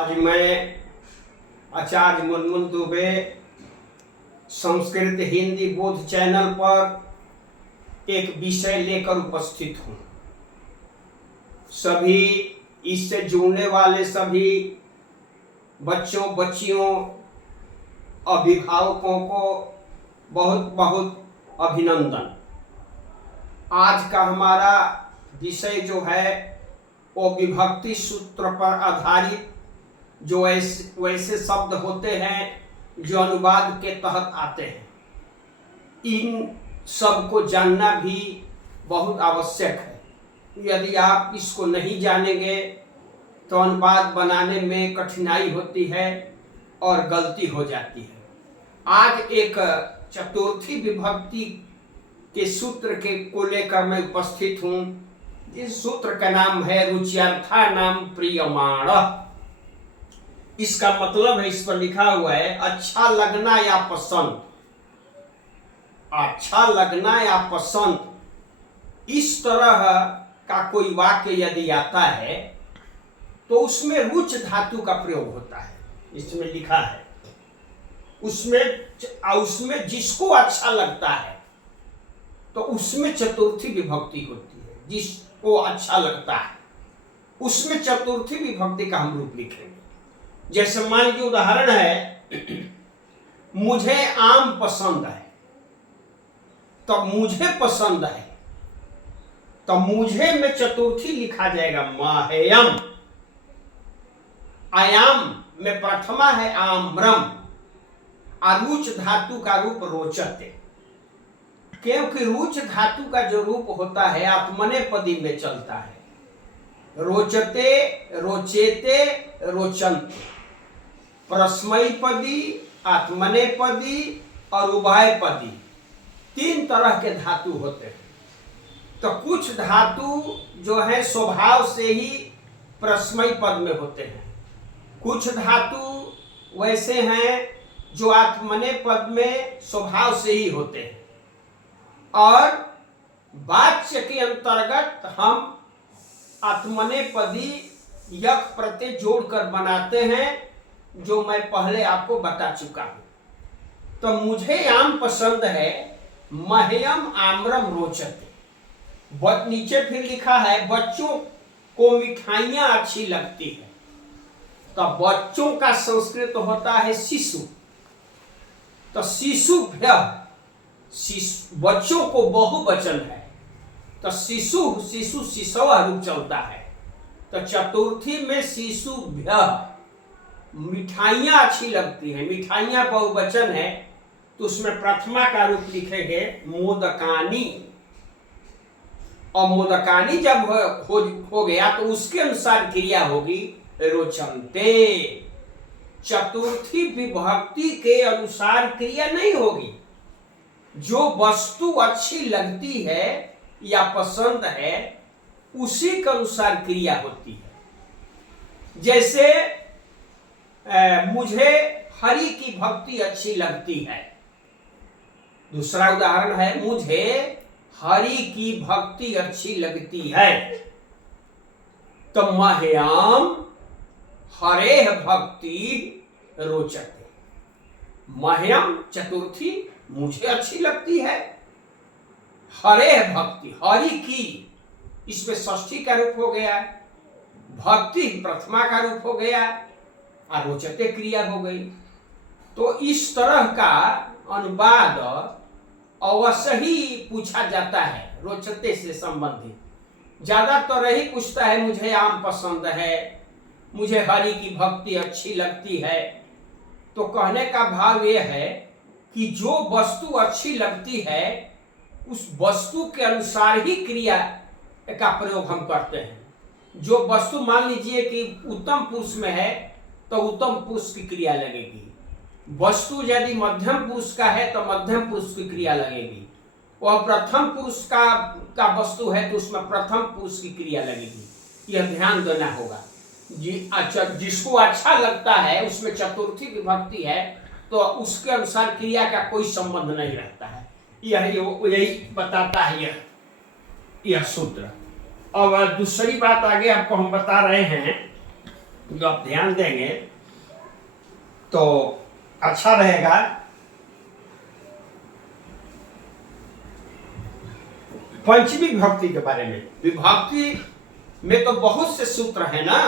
आज मैं आचार्य मुनमुन दुबे संस्कृत हिंदी बोध चैनल पर एक विषय लेकर उपस्थित हूँ। सभी इससे जुड़ने वाले सभी बच्चों बच्चियों अभिभावकों को बहुत बहुत अभिनंदन। आज का हमारा विषय जो है वो विभक्ति सूत्र पर आधारित जो वैसे शब्द होते हैं जो अनुवाद के तहत आते हैं, इन सब को जानना भी बहुत आवश्यक है। यदि आप इसको नहीं जानेंगे तो अनुवाद बनाने में कठिनाई होती है और गलती हो जाती है। आज एक चतुर्थी विभक्ति के सूत्र को लेकर मैं उपस्थित हूँ। इस सूत्र का नाम है रुच्यर्था नाम प्रियमाण। इसका मतलब है, इस पर लिखा हुआ है अच्छा लगना या पसंद। अच्छा लगना या पसंद, इस तरह का कोई वाक्य यदि आता है तो उसमें रुच धातु का प्रयोग होता है। इसमें लिखा है उसमें जिसको अच्छा लगता है तो उसमें चतुर्थी विभक्ति होती है। जिसको अच्छा लगता है उसमें चतुर्थी विभक्ति का हम रूप लिखेंगे। जैसे मान लीजिए उदाहरण है, मुझे आम पसंद है, तो मुझे पसंद है, तो मुझे में चतुर्थी लिखा जाएगा मह्यम। आयाम में प्रथमा है आम्रम। रुच धातु का रूप रोचते, क्योंकि रुच धातु का जो रूप होता है आत्मनेपदी में चलता है। रोचते, रोचेते, रोचन्ते, परस्मैपदी, आत्मनेपदी और उभयपदी, तीन तरह के धातु होते हैं। तो कुछ धातु जो है स्वभाव से ही परस्मै पद में होते हैं, कुछ धातु वैसे हैं जो आत्मनेपद में स्वभाव से ही होते हैं। और वाच्य के अंतर्गत हम आत्मनेपदी यक प्रत्यय जोड़कर बनाते हैं, जो मैं पहले आपको बता चुका हूं। तो मुझे आम पसंद है, मह्यम आम्रम रोचते। नीचे फिर लिखा है बच्चों को मिठाइयां अच्छी लगती है। तो बच्चों का संस्कृत होता है शिशु। तो शिशुभ्य, बच्चों को बहुवचन है, तो शिशु शिशु शिशव रूप चलता है। तो चतुर्थी में शिशुभ्य मिठाइयां अच्छी लगती हैं। मिठाइयां बहुवचन है तो उसमें प्रथमा का रूप लिखेंगे मोदकानी। और मोदकानी जब हो गया तो उसके अनुसार क्रिया होगी रोचन्ते। चतुर्थी विभक्ति के अनुसार क्रिया नहीं होगी। जो वस्तु अच्छी लगती है या पसंद है उसी के अनुसार क्रिया होती है। जैसे मुझे हरि की भक्ति अच्छी लगती है। दूसरा उदाहरण है मुझे हरि की भक्ति अच्छी लगती है। तो मह्यम हरेह भक्ति रोचते। मह्यम चतुर्थी मुझे अच्छी लगती है। हरेह भक्ति, हरि की, इसमें षष्ठी का रूप हो गया, भक्ति प्रथमा का रूप हो गया और रोचते क्रिया हो गई। तो इस तरह का अनुवाद अवश्य ही पूछा जाता है रोचते से संबंधित। ज्यादातर यही पूछता है मुझे आम पसंद है, मुझे हरि की भक्ति अच्छी लगती है। तो कहने का भाव यह है कि जो वस्तु अच्छी लगती है उस वस्तु के अनुसार ही क्रिया का प्रयोग हम करते हैं। जो वस्तु मान लीजिए कि उत्तम पुरुष में है तो उत्तम पुरुष की क्रिया लगेगी। वस्तु यदि मध्यम पुरुष का है तो मध्यम पुरुष की क्रिया लगेगी। और प्रथम पुरुष का वस्तु है तो उसमें प्रथम पुरुष की क्रिया लगेगी। यह ध्यान देना होगा। अच्छा, जिसको अच्छा लगता है उसमें चतुर्थी विभक्ति है तो उसके अनुसार क्रिया का कोई संबंध नहीं रहता है। यही बताता है यह सूत्र। अब दूसरी बात आगे आपको हम बता रहे हैं जो आप ध्यान देंगे तो अच्छा रहेगा। पंचमी विभक्ति के बारे में, विभक्ति में तो बहुत से सूत्र है ना,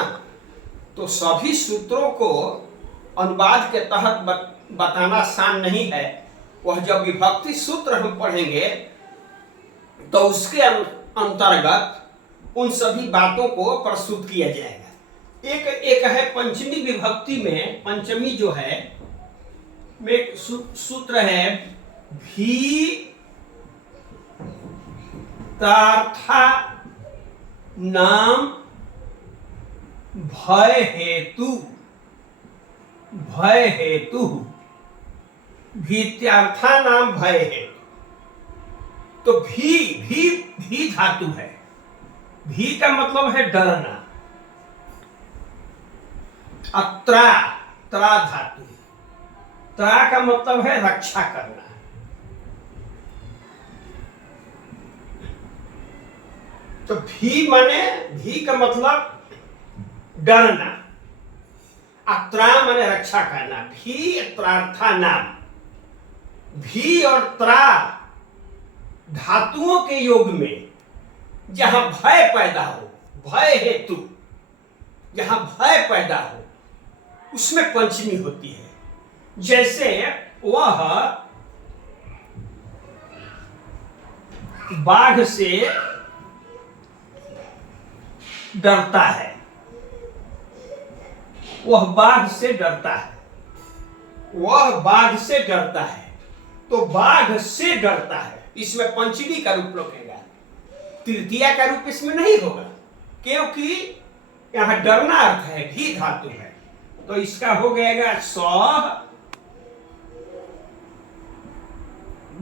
तो सभी सूत्रों को अनुवाद के तहत बताना आसान नहीं है। वह जब विभक्ति सूत्र हम पढ़ेंगे तो उसके अंतर्गत उन सभी बातों को प्रस्तुत किया जाएगा। एक है पंचमी विभक्ति में, पंचमी जो है में सूत्र है भी तार्था नाम भय हेतु, भय हेतु, भीत्यार्था नाम भय हेतु। तो भी धातु है। भी का मतलब है डरना। त्रा धातु, त्रा का मतलब है रक्षा करना। तो भी माने, भी का मतलब डरना, त्रा माने रक्षा करना। भी त्रार्था नाम, भी और त्रा धातुओं के योग में जहां भय पैदा हो, भय हेतु जहां भय पैदा हो, उसमें पंचमी होती है। जैसे वह बाघ से डरता है, वह बाघ से डरता है, वह बाघ से डरता है, तो बाघ से डरता है, इसमें पंचमी का रूप लगेगा, तृतीया का रूप इसमें नहीं होगा, क्योंकि यहां डरना अर्थ है, भी धातु है। तो इसका हो गएगा स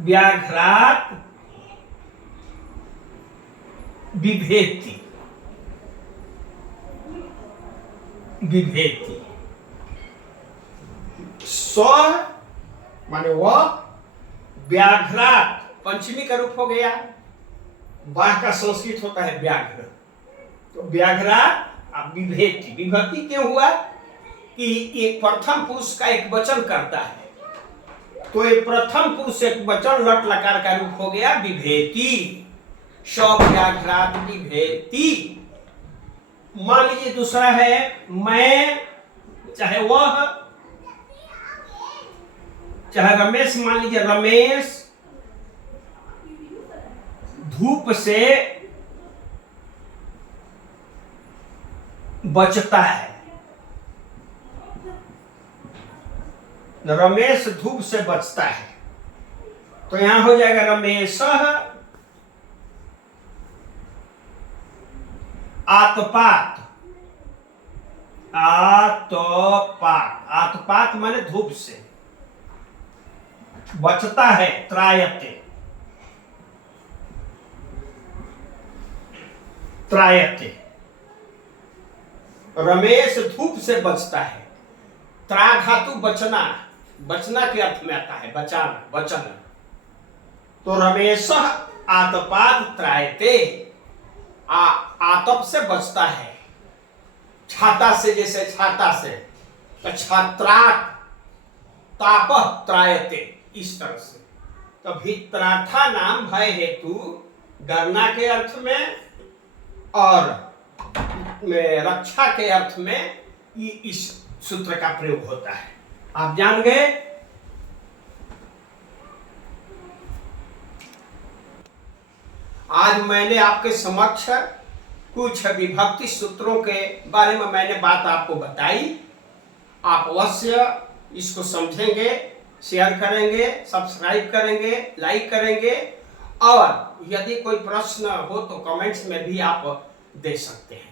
व्याघ्रात बिभेति, विभेति। स माने वह, व्याघ्रात पंचमी का रूप हो गया, बाघ का संस्कृत होता है व्याघ्र, तो व्याघ्रात विभेति। विभक्ति क्यों हुआ कि एक प्रथम पुरुष का एक वचन करता है, तो एक प्रथम पुरुष एक वचन लट लकार का रूप हो गया विभेति। स व्याघ्रात विभेति। मान लीजिए दूसरा है मैं, चाहे वह, चाहे रमेश, मान लीजिए रमेश धूप से बचता है, रमेश धूप से बचता है, तो यहां हो जाएगा रमेश आतपात, आतपात, आतपात माने धूप से बचता है, त्रायते, त्रायते। रमेश धूप से बचता है, त्रा धातु बचना, बचना के अर्थ में आता है, बचाना, बचना। तो रमेश आतपात त्रायते, आतप से बचता है, छाता से, जैसे छाता से, तो छात्रात ताप त्रायते, इस तरह से। तो भीत्रार्था नाम भय हेतु, डरना के अर्थ में और रक्षा के अर्थ में इस सूत्र का प्रयोग होता है। आप जान गए। आज मैंने आपके समक्ष कुछ विभक्ति सूत्रों के बारे में मैंने बात आपको बताई। आप अवश्य इसको समझेंगे, शेयर करेंगे, सब्सक्राइब करेंगे, लाइक करेंगे, और यदि कोई प्रश्न हो तो कमेंट्स में भी आप दे सकते हैं।